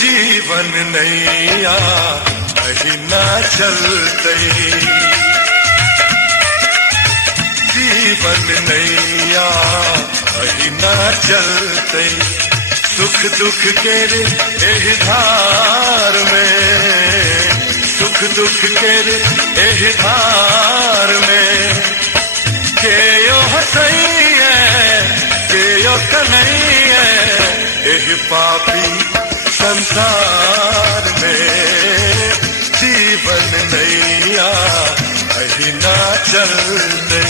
जीवन नैया अहिना चलते, जीवन नैया अहिना चलते, सुख दुख के रे एहि धार में, सुख दुख के रे एहि धार में, के यो हसैया के यो कन्हैया एहि पापी संसार में, जीवन नैया अहिना चलते।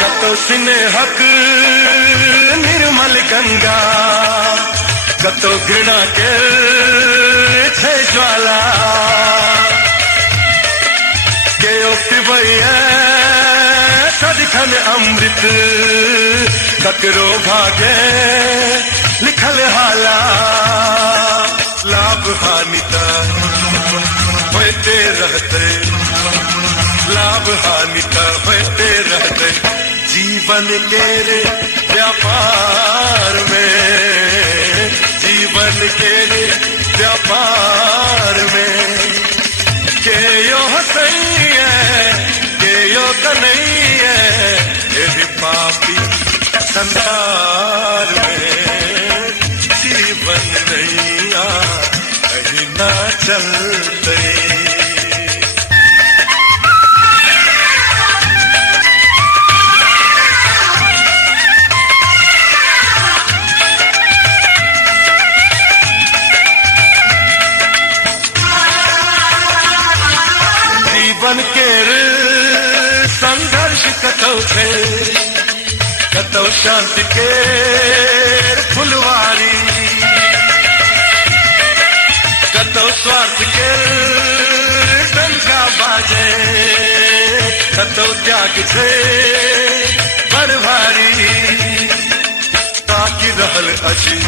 कतो स्नेहक निर्मल गंगा, कतो घृणा के छे ज्वाला, के पिबैया सदिखन अमृत, ककरो भागे लिखल हाला, लाभ हानि त होते रहते, लाभ हानि त होते रहते, जीवन के रे व्यापार में, जीवन के रे व्यापार में, के यो हसैया के यो कन्हैया एहि पापी संसार में, जीवन नैया अहिना चलते। जीवन के संघर्ष कतौ छे, कतौ शांति के फुलवारी, कतौ स्वार्थ के डंका बाजे, कतौ त्याग छे बड़ भारी, ताकि रहल अछि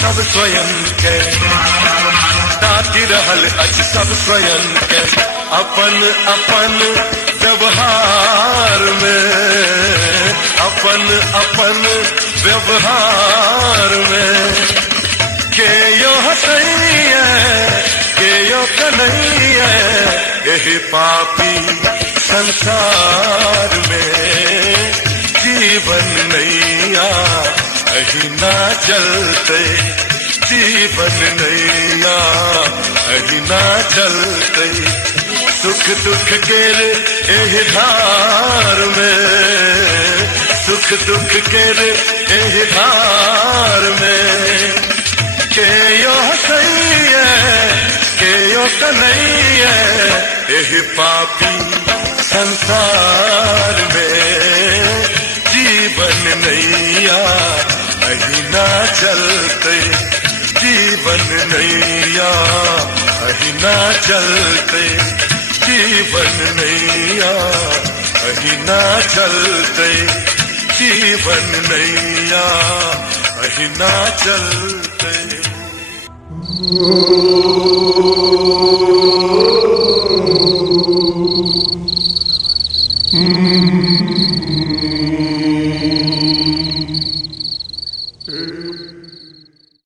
सब स्वयं के, ताकि रहल अछि सब स्वयं के, अपन अपन व्यवहार में, अपन अपन व्यवहार में, के यो हसैया के यो कन्हैया एहि पापी संसार में, जीवन नैया अहिना चलते, जीवन नैया अहिना चलते, सुख दुख के एहि धार में, सुख दुख के एहि धार में, के यो हसैया के यो कन्हैया एहि पापी संसार में, जीवन नैया अहिना चलते, जीवन नैया अहिना चलते, जीवन नैया अहिना चलते, जीवन नैया अहिना चलते। Mm-hmm.